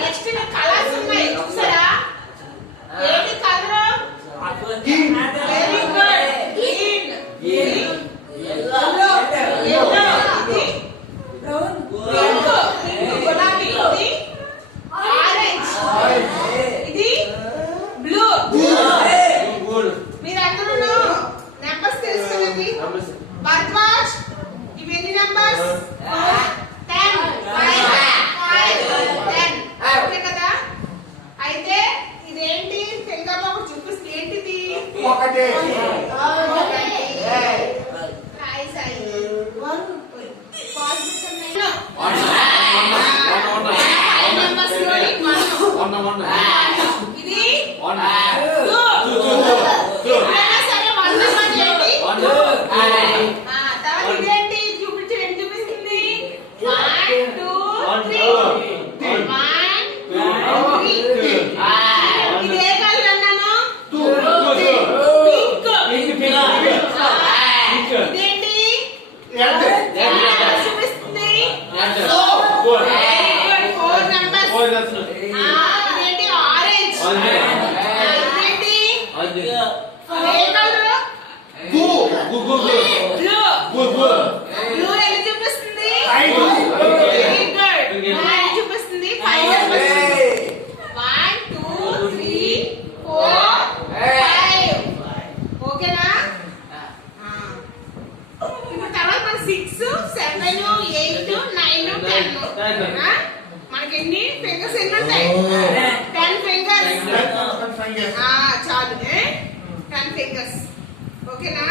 Next colours ఉన్నాయి చూసారా? ఏంటి కలర్? Very good. గ్రీన్, గులాబీ, ఆరెంజ్, ఇది బ్లూ. మీరందరూ నెంబర్స్ తెలుసుకోండి. భరద్వాజ్, ఇవి ఎన్ని నెంబర్స్? 10. ఓకే కదా? అయితే ఇదేంటి? ఫింగర్ లో చూపిస్తే ఏంటిది? ఒకటి. ఇదేంటి? చూపించండి. చూపిస్తుంది 1 2 3. 1 2 3. ఇది ఏ కలర్ అన్నాను? పింక్. ఇదేంటి? చూపిస్తుంది 4 నెంబర్స్. ఇదేంటి? ఆరెంజ్. ఇదేంటి? ఏ కలర్? బ్లూ. ఎన్ని చూపిస్తుంది? Very good. చూపిస్తుంది 5 నెంబర్స్. 1 2 3 4 5. ఓకేనా? ఇప్పుడు తర్వాత మన 6 7 8 9 10. మనకి ఎన్ని ఫింగర్స్ ఎన్ని ఉంటాయి? 10 ఫింగర్స్. చాలు 10 ఫింగర్స్. ఓకేనా?